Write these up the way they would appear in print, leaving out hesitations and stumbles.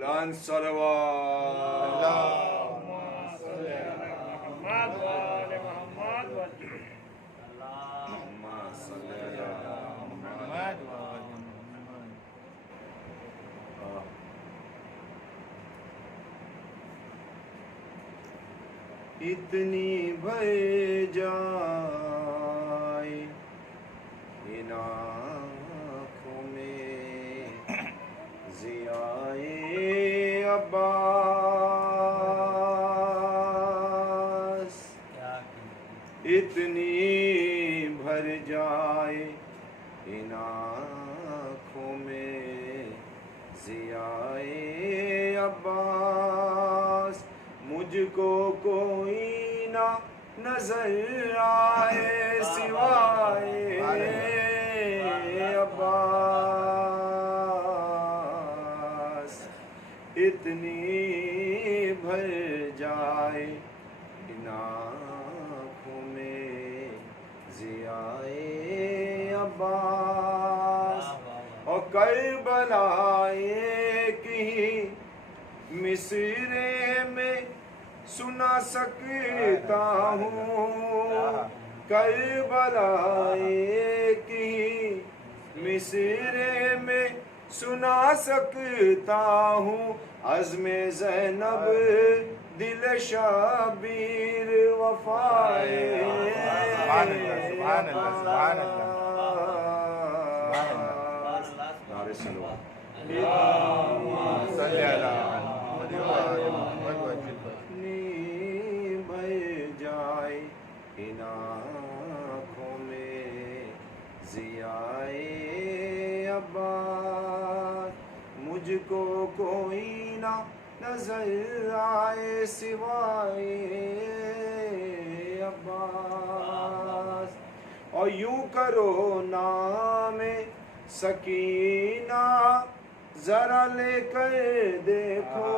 بلند صلوات. اتنی بھر جائے ان آنکھوں میں ضیائے عباس، اتنی بھر جائے ان آنکھوں میں ضیائے عباس، مجھ کو کوئی نہ نظر آئے سوائے عباس، اتنی بھر جائے ان آنکھوں میں ضیائے عباس، اور کربلا ایک ہی مصرعے میں سنا سکتا ہوں، کربلا ایک ہی مصرعے میں سنا سکتا ہوں، عزم زینب دل شبیر وفائے نعرہ صلوات. بھر جائے ان آنکھوں میں ضیائے عباس، مجھ کو کوئی نہ نظر آئے سوائے عباس، اور یوں کرو نام سکینہ ذرا لے کر دیکھو،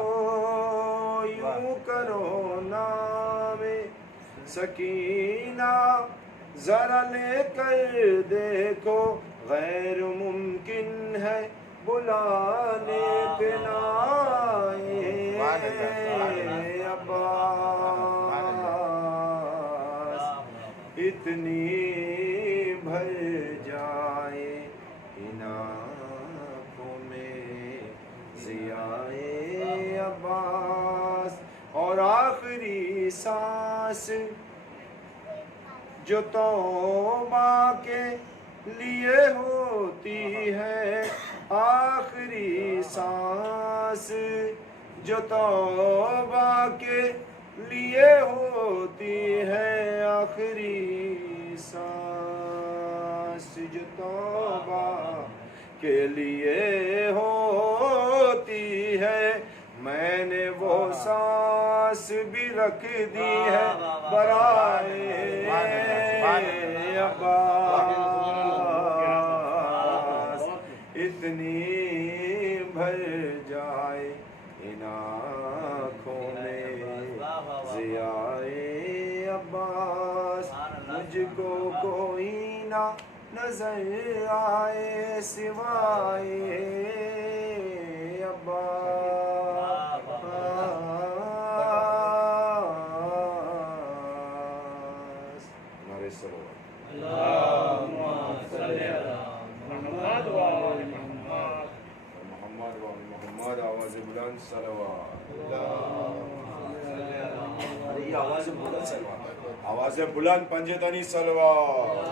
یوں کرو نام سکینہ ذرا لے کر دیکھو، غیر ممکن ہے بلانے پہ نہ آئے عباس، اتنی بھر جائے ان آنکھوں میں ضیائے عباس، اور آخری سانس جو توبہ کے لیے ہوتی ہے، آخری سانس جو توبہ کے لیے ہوتی ہے، آخری سانس جو توبہ کے لیے ہوتی ہے، میں نے وہ سانس بھی رکھ دی ہے برائے عباس، اتنی بھر جائے ان آنکھوں میں ضیائے عباس، مجھ کو کوئی نہ نظر آئے سوائے عباس. ہمارے صلوات. محمد و محمد. آواز بلند صلوات. یہ آواز بلند صلوات، آواز بلند پنجتنی صلوات.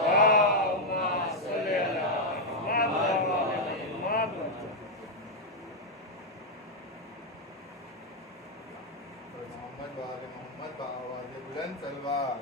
محمد آواز بلند صلوات.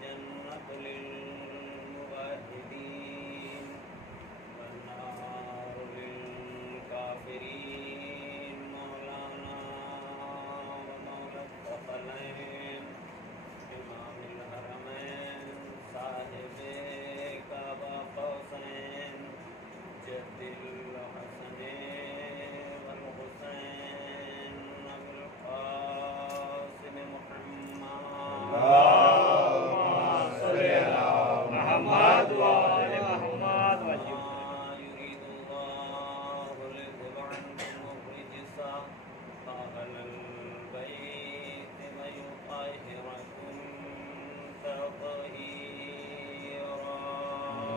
الجنة للموحدين والنار للكافرين مولانا ومولى الثقلين إمام الحرمين صاحب كعبة قوسين جد الحسنين والحسين أبو القاسم محمد اللهم صل على محمد وآل محمد يريد الله ليذهب عنكم الرجس أهل البيت ويطهركم تطهيرا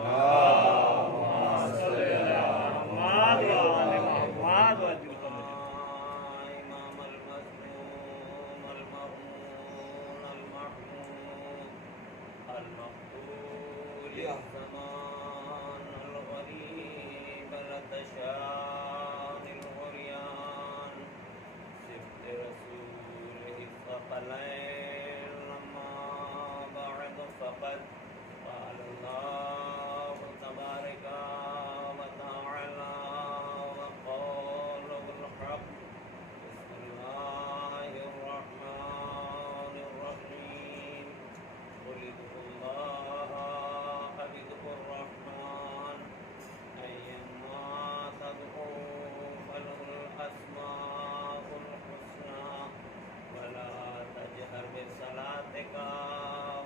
اللهم صل على محمد وآل محمد إمام المظلوم المرمون المحمود المقبول الزمان الغريب التشان الغريان سبت رسوله الثقلين لما بعد فقد قال الله تبارك وتعالى وقال الحق بسم الله الرحمن الرحيم قل ادعوا الله أو ادعوا الرحمن أيما تدعوا فله الأسماء الحسنى ولا تجهر بصلاتك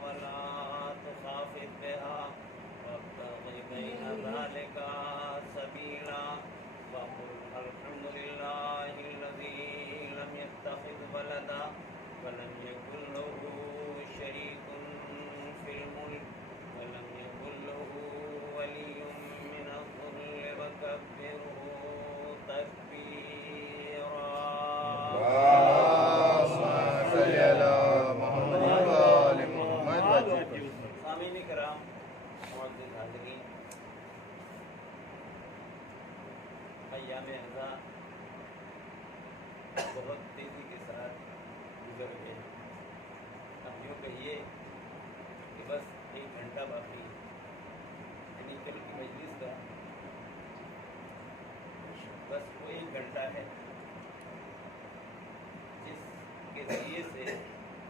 ولا تخافت بها وابتغ بين ذلك سبيلا وقل الحمد لله الذي لم يتخذ ولدا ولم يكن له شريك في الملك ولم يكن له ولي من الذل وكبره تكبيرا اللهم صل على محمد وآل محمد سامعین کرام معزز حاضرین ایام اعزا بہت تیزی کے ساتھ گزر گئے اب یوں کہیے کہ بس 1 گھنٹہ باقی ہے یعنی کل کی مجلس کا بس وہ 1 گھنٹہ ہے جس کے ذریعے سے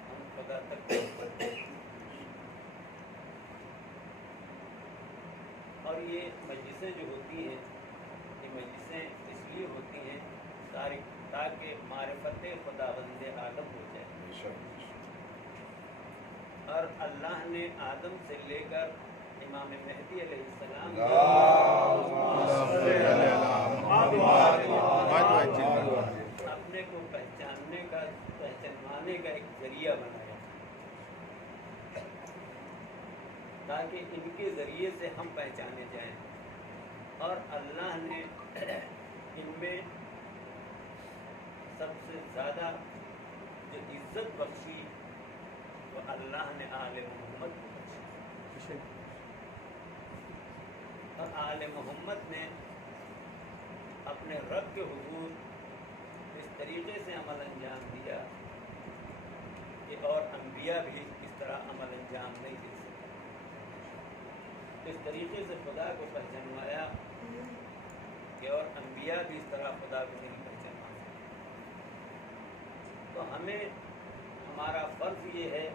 ہم خدا تک پہنچ سکتے ہیں اور یہ مجلسیں جو ہوتی ہیں یہ مجلسیں اس لیے ہوتی ہیں تاکہ معرفت خداوند عالم ہو جائے اور اللہ نے آدم سے لے کر امام مہدی علیہ السلام اپنے کو پہچاننے کا پہچانوانے کا ایک ذریعہ بنایا تاکہ ان کے ذریعے سے ہم پہچانے جائیں اور اللہ نے ان میں سب سے زیادہ جو عزت بخشی وہ اللہ نے آل محمد کو بخشی اور آل محمد نے اپنے رب کے حضور اس طریقے سے عمل انجام دیا کہ اور انبیاء بھی اس طرح عمل انجام نہیں دے سکتے اس طریقے سے خدا کو پہچانوایا کہ اور انبیاء بھی اس طرح خدا کو نہیں پہچانوا سکتے تو ہمیں ہمارا فرض یہ ہے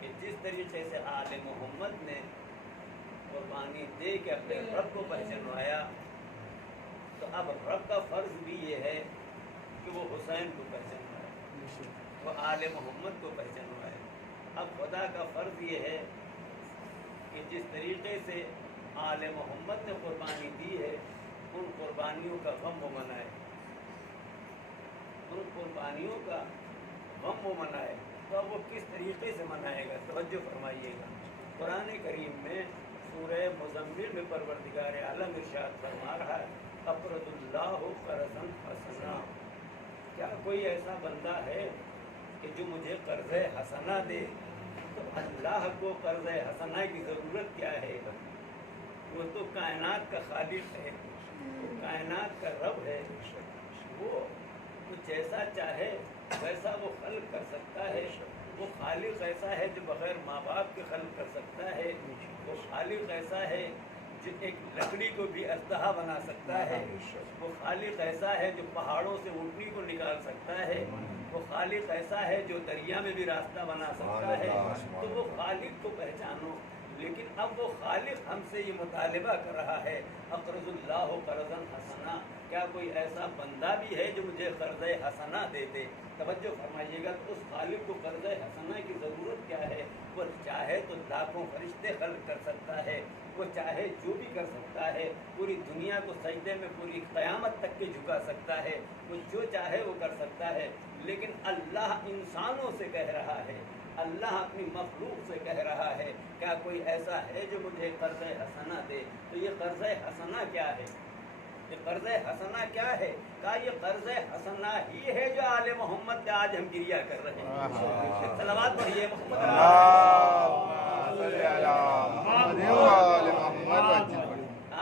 کہ جس طریقے سے آل محمد نے قربانی دے کے اپنے رب کو پہچانوایا تو اب رب کا فرض بھی یہ ہے کہ وہ حسین کو پہچانوائے وہ آل محمد کو پہچانوائے اب خدا کا فرض یہ ہے کہ جس طریقے سے آل محمد نے قربانی دی ہے ان قربانیوں کا غم وہ منائے ان قربانیوں کا غم وہ منائے تو اب وہ کس طریقے سے منائے گا توجہ فرمائیے گا قرآن کریم میں سورہ مزمل میں پروردگار عالم ارشاد فرما رہا ہے اقرض اللہ قرضا حسنا کیا کوئی ایسا بندہ ہے کہ جو مجھے قرض حسنہ دے تو اللہ کو قرض حسنہ کی ضرورت کیا ہے وہ تو کائنات کا خالق ہے وہ کائنات کا رب ہے وہ جیسا چاہے ویسا وہ خلق کر سکتا ہے وہ خالق ایسا ہے جو بغیر ماں باپ کے خلق کر سکتا ہے. وہ خالق ایسا ہے جو ایک لکڑی کو بھی اژدہا بنا سکتا ہے. وہ خالق ایسا ہے جو پہاڑوں سے اونٹنی کو نکال سکتا ہے. وہ خالق ایسا ہے جو دریا میں بھی راستہ بنا سکتا ہے. تو وہ خالق کو پہچانو. لیکن اب وہ خالق ہم سے یہ مطالبہ کر رہا ہے اقرض اللہ قرضا حسنا. کیا کوئی ایسا بندہ بھی ہے جو مجھے قرض حسنا دے دے؟ توجہ فرمائیے گا. تو اس خالق کو قرض حسنا کی ضرورت کیا ہے؟ وہ چاہے تو لاکھوں فرشتے خلق کر سکتا ہے. وہ چاہے جو بھی کر سکتا ہے. پوری دنیا کو سجدے میں پوری قیامت تک کے جھکا سکتا ہے. وہ جو چاہے وہ کر سکتا ہے. لیکن اللہ انسانوں سے کہہ رہا ہے, اللہ اپنی مخلوق سے کہہ رہا ہے, کیا کوئی ایسا ہے جو مجھے قرض حسنا دے؟ تو یہ قرض حسنا کیا ہے؟ یہ قرض حسنا کیا ہے؟ کہا یہ قرض حسنا ہی ہے جو آل محمد پہ آج ہم گریہ کر رہے ہیں. صلوات پڑھیے محمد.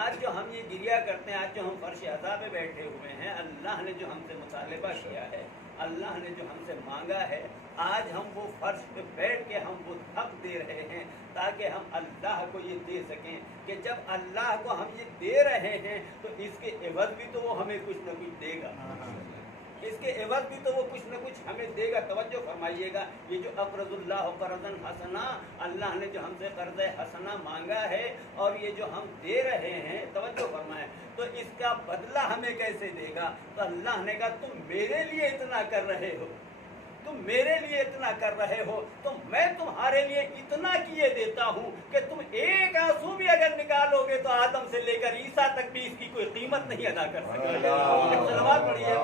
آج جو ہم یہ گریہ کرتے ہیں, آج جو ہم فرش عزا پہ بیٹھے ہوئے ہیں, اللہ نے جو ہم سے مطالبہ کیا ہے, اللہ نے جو ہم سے مانگا ہے, آج ہم وہ فرش پہ بیٹھ کے ہم وہ حق دے رہے ہیں تاکہ ہم اللہ کو یہ دے سکیں کہ جب اللہ کو ہم یہ دے رہے ہیں تو اس کے عوض بھی تو وہ ہمیں کچھ نہ کچھ دے گا. اس کے عوض بھی تو وہ کچھ نہ کچھ ہمیں دے گا. توجہ فرمائیے گا. یہ جو اقرض اللہ قرضا حسنا, اللہ نے جو ہم سے قرض حسنا مانگا ہے اور یہ جو ہم دے رہے ہیں, توجہ فرمائیں, تو اس کا بدلہ ہمیں کیسے دے گا؟ تو اللہ نے کہا تم میرے لیے اتنا کر رہے ہو, تم میرے لیے اتنا کر رہے ہو, تو میں تمہارے لیے اتنا کیے دیتا ہوں کہ تم ایک آنسو بھی اگر نکالو گے تو آدم سے لے کر عیسیٰ تک بھی اس کی کوئی قیمت نہیں ادا کر سکتے. صلوات پڑھیے.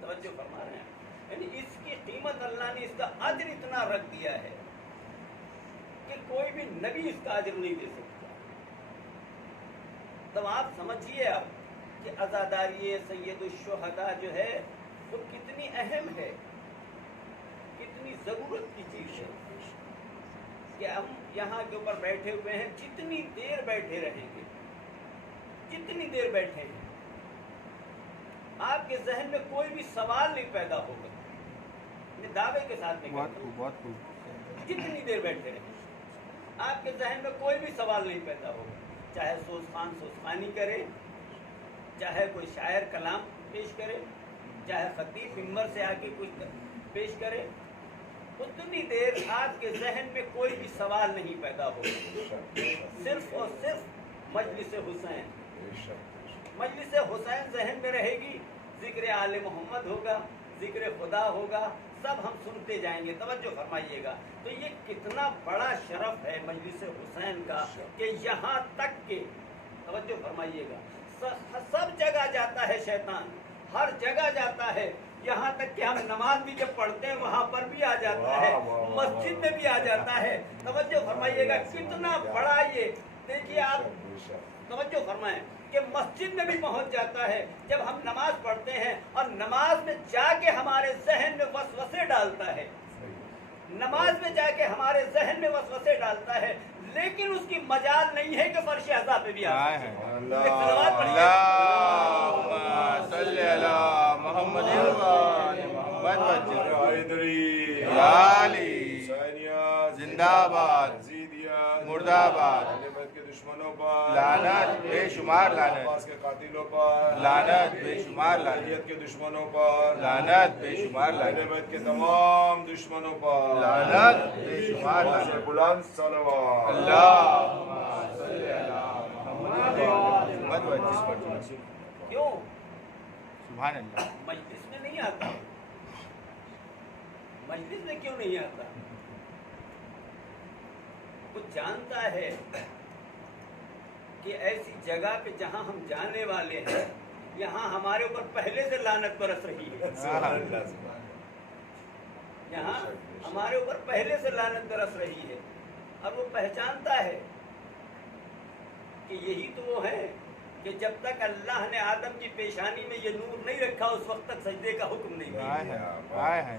توجہ فرما رہے ہیں, یعنی اس کی قیمت اللہ نے, اس کا اجر اتنا رکھ دیا ہے کہ کوئی بھی نبی اس کا اجر نہیں دے سکتا. تو آپ سمجھیے اب کہ عزاداری سید الشہداء جو ہے وہ کتنی اہم ہے, کتنی ضرورت کی چیز ہے کہ ہم یہاں کے اوپر بیٹھے ہوئے ہیں, جتنی دیر بیٹھے رہیں گے, جتنی دیر بیٹھے ہیں, آپ کے ذہن میں کوئی بھی سوال نہیں پیدا ہوگا. میں دعوے کے ساتھ نہیں کہتا ہوں, جتنی دیر بیٹھے رہیں آپ کے ذہن میں کوئی بھی سوال نہیں پیدا ہوگا. چاہے سوزخانی کرے, چاہے کوئی شاعر کلام پیش کرے, چاہے خطیب ممبر سے آ کے کچھ پیش کرے, اتنی دیر آپ کے ذہن میں کوئی بھی سوال نہیں پیدا ہوگا. صرف اور صرف مجلس حسین, مجلس حسین ذہن میں رہے گی, ذکر آل محمد ہوگا, ذکر خدا ہوگا, سب ہم سنتے جائیں گے. توجہ فرمائیے گا. تو یہ کتنا بڑا شرف ہے مجلس حسین کا کہ یہاں تک کہ, توجہ فرمائیے گا, سب جگہ جاتا ہے شیطان, ہر جگہ جاتا ہے, یہاں تک کہ ہم نماز بھی جب پڑھتے ہیں وہاں پر بھی آ جاتا ہے, مسجد میں بھی آ جاتا ہے. توجہ فرمائیے گا کتنا بڑا یہ. دیکھیے آپ توجہ فرمائیں کہ مسجد میں بھی پہنچ جاتا ہے جب ہم نماز پڑھتے ہیں, اور نماز میں جا کے ہمارے ذہن میں وسوسے ڈالتا ہے, نماز میں جا کے ہمارے ذہن میں وسوسے ڈالتا ہے, لیکن اس کی مجال نہیں ہے کہ فرش عزا پہ بھی آ سکے. زندہ باد, مردہ آباد, کے دشمنوں پر لعنت بے شمار لعنت, عباس کے قاتلوں پر لعنت بے شمار لعنت, شریعت کے دشمنوں پر لعنت بے شمار اہل لعنت, بیت کے تمام دشمنوں پر لعنت بے شمار لعنت. بلند صلوات. اللہم صلی علی محمد و علی. کیوں سبحان اللہ. مجلس میں نہیں آتا؟ مجلس میں کیوں نہیں آتا؟ وہ جانتا ہے کہ ایسی جگہ پہ جہاں ہم جانے والے ہیں یہاں ہمارے اوپر پہلے سے لعنت برس رہی ہے, یہاں ہمارے اوپر پہلے سے لعنت برس رہی ہے, اور وہ پہچانتا ہے کہ یہی تو وہ ہے کہ جب تک اللہ نے آدم کی پیشانی میں یہ نور نہیں رکھا اس وقت تک سجدے کا حکم نہیں دیا.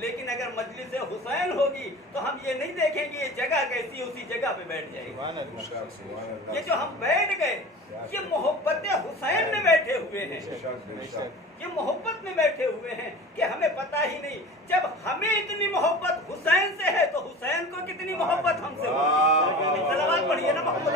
لیکن اگر مجلس حسین ہوگی تو ہم یہ نہیں دیکھیں گے یہ جگہ کیسی ہے، اسی جگہ پہ بیٹھ جائیں گے۔ یہ جو ہم بیٹھ گئے یہ محبت حسین میں بیٹھے ہوئے ہیں، یہ محبت میں بیٹھے ہوئے ہیں کہ ہمیں پتہ ہی نہیں۔ جب ہمیں اتنی محبت حسین سے ہے تو حسین کو کتنی محبت ہم سے ہوگی۔ صلوات پڑھیے نا محمد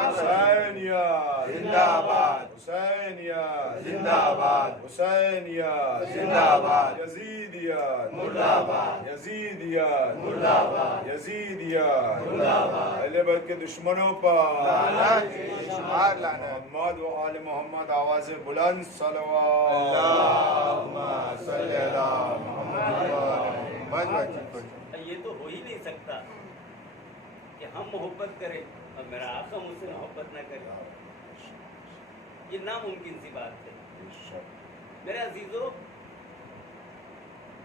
حسینیہ زندہ باد، حسینیہ زندہ باد، حسینیہ زندہ باد، یزیدیہ مرد آباد، یزیدیہ مرد آباد، یزیدیہ مرد آباد، اہل بیت کے دشمنوں پر لعنت بے شمار لعنت۔ محمد و آل محمد آواز بلند صلوات۔ اللہم صلی علی محمد و آل محمد۔ یہ تو ہو ہی نہیں سکتا کہ ہم محبت کریں اور میرا آقا مجھ سے محبت نہ کرے، یہ ناممکن سی بات ہے۔ میرے عزیزو،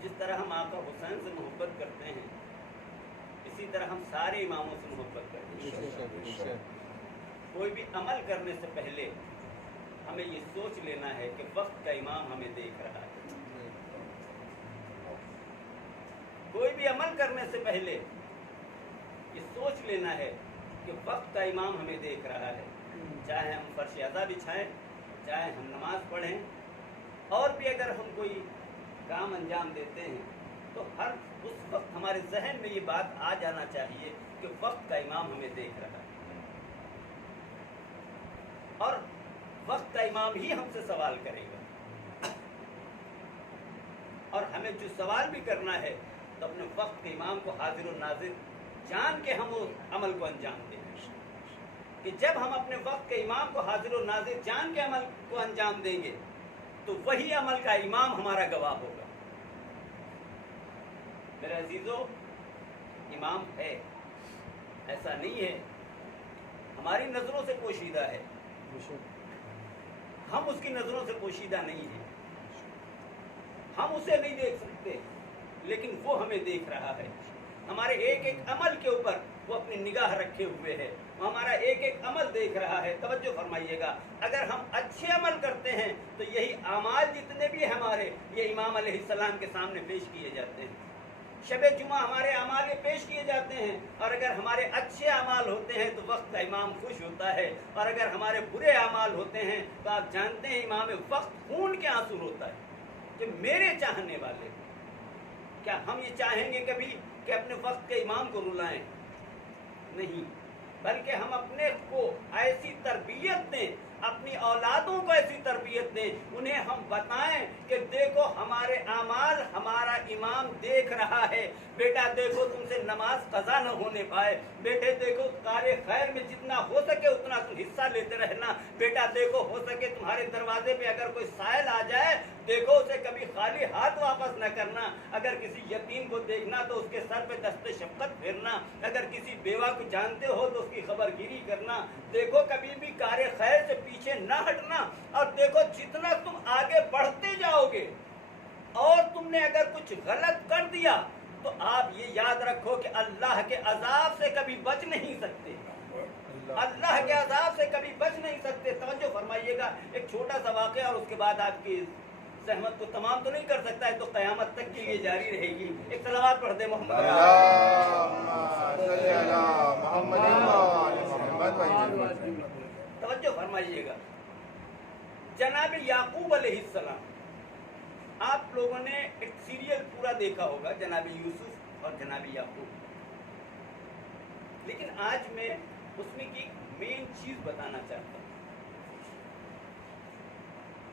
جس طرح ہم آقا حسین سے محبت کرتے ہیں اسی طرح ہم سارے اماموں سے محبت کرتے ہیں۔ کوئی بھی عمل کرنے سے پہلے ہمیں یہ سوچ لینا ہے کہ وقت کا امام ہمیں دیکھ رہا ہے۔ کوئی بھی عمل کرنے سے پہلے یہ سوچ لینا ہے کہ وقت کا امام ہمیں دیکھ رہا ہے، چاہے ہم فرش ادا بچھائیں، چاہے ہم نماز پڑھیں، اور بھی اگر ہم کوئی کام انجام دیتے ہیں تو ہر اس وقت ہمارے ذہن میں یہ بات آ جانا چاہیے کہ وقت کا امام ہمیں دیکھ رہا ہے، اور وقت کا امام ہی ہم سے سوال کرے گا۔ اور ہمیں جو سوال بھی کرنا ہے تو اپنے وقت کے امام کو حاضر و ناظر جان کے ہم اس عمل کو انجام دیں، کہ جب ہم اپنے وقت کے امام کو حاضر و ناظر جان کے عمل کو انجام دیں گے تو وہی عمل کا امام ہمارا گواہ ہوگا۔ میرے عزیزو، امام ہے، ایسا نہیں ہے، ہماری نظروں سے پوشیدہ ہے، ہم اس کی نظروں سے پوشیدہ نہیں ہیں، ہم اسے نہیں دیکھ سکتے لیکن وہ ہمیں دیکھ رہا ہے۔ ہمارے ایک ایک عمل کے اوپر وہ اپنی نگاہ رکھے ہوئے ہے، وہ ہمارا ایک ایک عمل دیکھ رہا ہے۔ توجہ فرمائیے گا، اگر ہم اچھے عمل کرتے ہیں تو یہی اعمال جتنے بھی ہمارے یہ امام علیہ السلام کے سامنے پیش کیے جاتے ہیں۔ شب جمعہ ہمارے اعمال پیش کیے جاتے ہیں، اور اگر ہمارے اچھے اعمال ہوتے ہیں تو وقت کا امام خوش ہوتا ہے، اور اگر ہمارے برے اعمال ہوتے ہیں تو آپ جانتے ہیں امام وقت خون کے آنسو روتا ہے کہ میرے چاہنے والے۔ کیا ہم یہ چاہیں گے کبھی کہ اپنے وقت کے امام کو رلائیں؟ نہیں، بلکہ ہم اپنے کو ایسی تربیت دیں، اپنی اولادوں کو ایسی تربیت دیں، انہیں ہم بتائیں کہ دیکھو ہمارے اعمال ہمارا امام دیکھ رہا ہے، بیٹا دیکھو تم سے نماز قضا نہ ہونے پائے، بیٹے دیکھو کار خیر میں جتنا ہو سکے اتنا تم حصہ لیتے رہنا، بیٹا دیکھو ہو سکے تمہارے دروازے پہ اگر کوئی سائل آ جائے دیکھو اسے کبھی خالی ہاتھ واپس نہ کرنا، اگر کسی یتیم کو دیکھنا تو اس کے سر پہ دست شفقت پھیرنا، اگر کسی بیوہ کو جانتے ہو تو اس کی خبر گیری کرنا، دیکھو کبھی بھی کار خیر سے پیچھے نہ ہٹنا، اور دیکھو جتنا تم آگے بڑھتے جاؤ گے اور تم نے اگر کچھ غلط کر دیا تو آپ یہ یاد رکھو کہ اللہ کے عذاب سے کبھی بچ نہیں سکتے، اللہ کے عذاب سے کبھی بچ نہیں سکتے۔ توجہ فرمائیے گا، ایک چھوٹا سا واقعہ اور اس کے بعد آپ کی زحمت کو تمام تو نہیں کر سکتا ہے تو قیامت تک کے لیے جاری رہے گی۔ ایک صلوات پڑھ دیں محمد صلی علی محمد و آل محمد۔ توجہ فرمائیے گا، جناب یعقوب علیہ السلام، آپ لوگوں نے ایک سیریل پورا دیکھا ہوگا، جناب یوسف اور جناب یعقوب، لیکن آج میں اس میں کی مین چیز بتانا چاہتا ہوں۔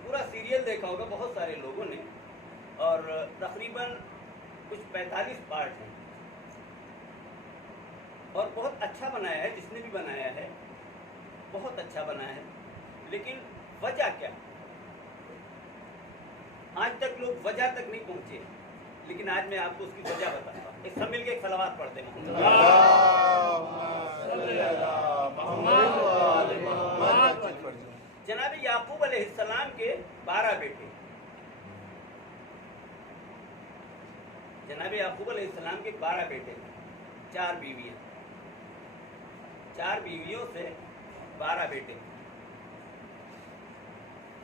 پورا سیریل دیکھا ہوگا بہت سارے لوگوں نے، اور تقریباً کچھ 45 پارٹ ہیں، اور بہت اچھا بنایا ہے، جس نے بھی بنایا ہے بہت اچھا بنایا ہے، لیکن وجہ کیا؟ آج تک لوگ وجہ تک نہیں پہنچے، لیکن آج میں آپ کو اس کی وجہ بتاتا ہوں۔ ایک سب مل کے ایک صلوات پڑھتے ہیں جناب یعقوب علیہ السلام کے 12 بیٹے، جناب یعقوب علیہ السلام کے 12 بیٹے، 4 بیویاں، 4 بیویوں سے 12 بیٹے۔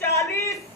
40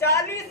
40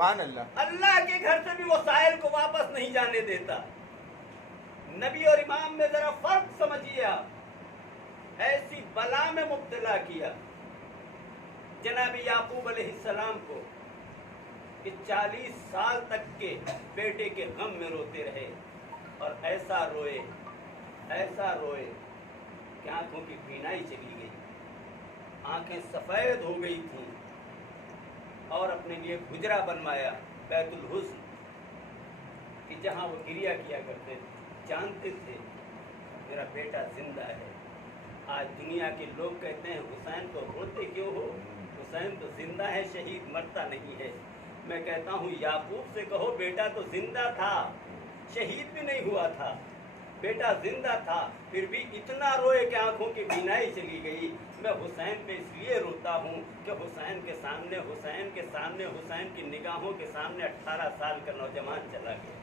سبحان اللہ. اللہ کے گھر سے بھی وہ سائل کو واپس نہیں جانے دیتا. نبی اور امام میں ذرا فرق سمجھیے آپ. ایسی بلا میں مبتلا کیا جناب یعقوب علیہ السلام کو کہ 40 سال تک کے بیٹے کے غم میں روتے رہے اور ایسا روئے کہ آنکھوں کی بینائی چلی گئی, آنکھیں سفید ہو گئی تھیں, اور اپنے لیے حجرہ بنوایا بیت الحسن کہ جہاں وہ گریا کیا کرتے تھے. جانتے تھے میرا بیٹا زندہ ہے. آج دنیا کے لوگ کہتے ہیں حسین تو روتے کیوں ہو, حسین تو زندہ ہے, شہید مرتا نہیں ہے. میں کہتا ہوں یعقوب سے کہو بیٹا تو زندہ تھا, شہید بھی نہیں ہوا تھا, بیٹا زندہ تھا, پھر بھی اتنا روئے کہ آنکھوں کی بینائی چلی گئی. میں حسین پہ اس لیے روتا ہوں کہ حسین کے سامنے حسین کی نگاہوں کے سامنے 18 سال کا نوجوان چلا گیا.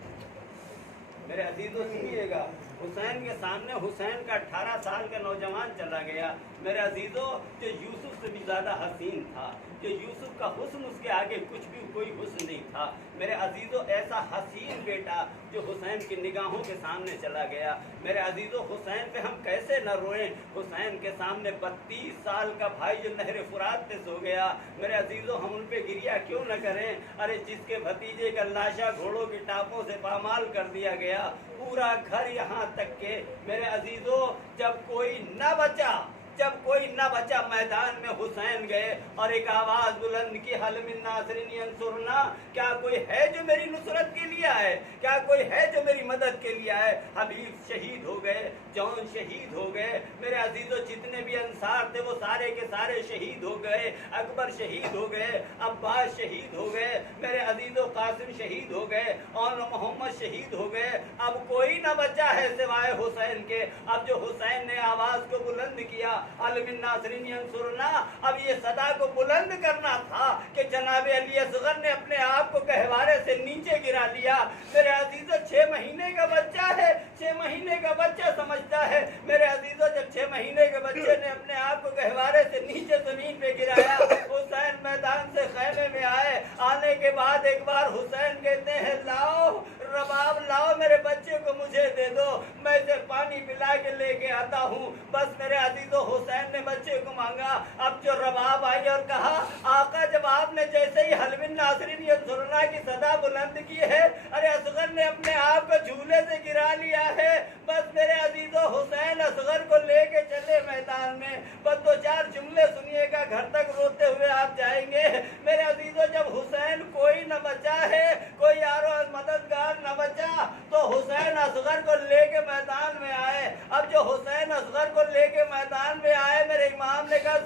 میرے عزیزوں سنیے گا, حسین کے سامنے حسین کا 18 سال کا نوجوان چلا گیا. میرے عزیزوں جو یوسف سے بھی زیادہ حسین تھا, جو یوسف کا حسن اس کے آگے کچھ بھی کوئی حسن نہیں تھا. میرے عزیزوں ایسا حسین بیٹا جو حسین کی نگاہوں کے سامنے چلا گیا. میرے عزیزوں حسین پہ ہم کیسے نہ روئیں. حسین کے سامنے 32 سال کا بھائی جو نہر فرات پہ سو گیا, میرے عزیزوں ہم ان پہ گریا کیوں نہ کریں. ارے جس کے بھتیجے کا لاشا گھوڑوں کی ٹاپوں سے پامال کر دیا گیا, پورا گھر یہاں تک کہ میرے عزیزوں جب کوئی نہ بچا میدان میں حسین گئے اور ایک آواز بلند کی حل من ناصر ینصرنا, کیا کوئی ہے جو میری نصرت کے لیے آئے, کیا کوئی ہے جو میری مدد کے لیے آئے. حبیب شہید ہو گئے, جون شہید ہو گئے. میرے عزیزوں جتنے بھی انصار تھے وہ سارے کے سارے شہید ہو گئے. اکبر شہید ہو گئے, عباس شہید ہو گئے, میرے عزیزوں قاسم شہید ہو گئے, اور محمد شہید ہو گئے. اب کوئی نہ بچا ہے سوائے حسین کے. اب جو حسین نے آواز کو بلند کیا حل من ناصر ینصرنا, اب یہ صدا کو بلند کرنا تھا کہ جناب علی اصغر نے اپنے آپ کو گہوارے سے نیچے گرا لیا. میرے عزیزوں 6 مہینے کا بچہ ہے, 6 مہینے کا بچہ سمجھتا ہے. میرے عزیزوں جب 6 مہینے کے بچے نے اپنے آپ کو گہوارے سے نیچے زمین پہ گرایا, حسین میدان سے خیمے میں آئے. آنے کے بعد ایک بار حسین کہتے ہیں لاؤ رباب لاؤ, میرے بچے کو مجھے دے دو, میں اسے پانی پلا کے لے کے آتا ہوں. بس میرے عزیزوں حسین نے بچے کو مانگا. اب جو رباب آئی اور کہا آقا جب آپ نے جیسے ہی حل من ناصر ینصرنا کی صدا بلند کی ہے, ارے اصغر نے اپنے آپ کو جھولے سے گرا لیا ہے. بس میرے عزیزوں حسین اصغر کو لے کے چلے میدان میں. بس 2-4 جملے سنیے گا, گھر تک روتے ہوئے آپ جائیں گے. میرے عزیزوں جب حسین کوئی نہ بچا ہے, کوئی یارو مددگار نہ بچا, تو حسین اصغر کو لے کے میدان میں آئے. اب جو حسین اصغر کو لے کے میدان میں آئے, میرے امام نے کہا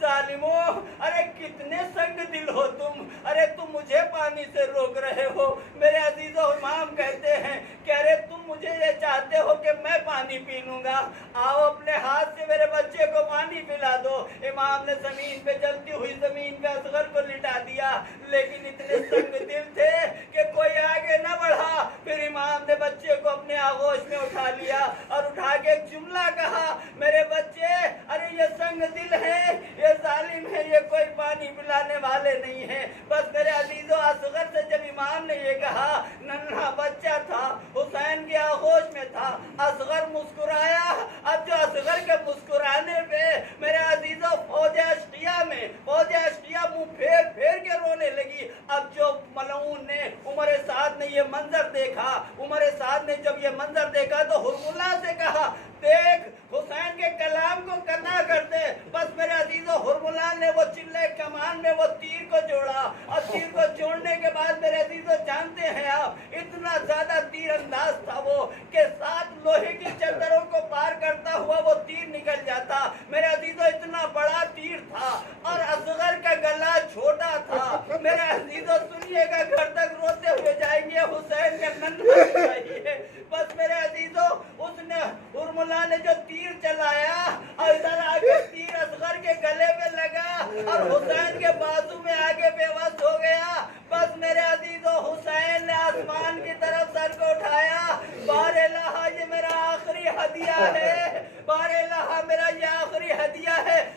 ظالموں, ارے کتنے سنگ دل ہو تم, ارے تم مجھے پانی سے روک رہے ہو. میرے عزیزوں امام کہتے ہیں کہ ارے تم مجھے یہ چاہتے ہو کہ میں پانی پی لوں گا, آؤ اپنے ہاتھ سے میرے بچے کو پانی پلا دو. امام نے زمین پہ جلتی ہوئی زمین پہ اصغر کو لٹا دیا, لیکن اتنے سنگ دل تھے کہ کوئی آگے نہ بڑھا. پھر امام نے بچے کو اپنے آغوش میں اٹھا لیا اور اٹھا کے ایک جملہ کہا, میرے بچے ارے یہ سنگ دل ہے, یہ ظالم ہے, یہ کوئی پانی پلانے والے نہیں ہیں. بس میرے عزیزوں اصغر سے جب امام نے یہ کہا, ننھا بچہ تھا, حسین کے آغوش میں تھا, اصغر مسکرایا. اب جو اصغر کے مسکرانے پہ میرے عزیزوں فوج اشقیہ منہ پھیر کے رونے لگی. اب جو ملعون نے عمر سعد نے یہ منظر دیکھا, عمر سعد نے جب یہ منظر دیکھا تو حرملہ سے کہا دیکھ حسین کے کلام کو قطع کر دے. بس میرے عزیزوں حرملہ نے وہ چلے کمان میں وہ تیر کو جوڑا, اور تیر کو جوڑنے کے بعد میرے عزیزوں جانتے ہیں آپ اتنا زیادہ تیر انداز تھا وہ کہ 7 لوہے کی چدروں کو پار کرتا ہوا وہ تیر نکل جاتا. میرے عزیزوں اتنا بڑا تیر تھا اور اصغر کا گلا چھوٹا تھا. میرے عزیزوں سنیے گا, گھر تک روتے ہوئے جائیں گے, حسین کا ننھا چاہیے. بس میرے عزیزوں اس نے حرملہ نے جو تیر چلایا اور ادھر آگے تیر اصغر کے گلے میں لگا اور حسین کے بازو میں آگے بے بس ہو گیا. بس میرے عزیزوں حسین نے آسمان کی طرف سر کو اٹھایا, بار الہ یہ میرا آخری ہدیہ ہے, بار الہ میرا یہ آخری ہدیہ ہے.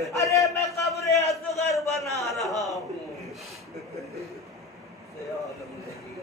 ارے میں قبر اصغر بنا رہا ہوں سے عالم نہیں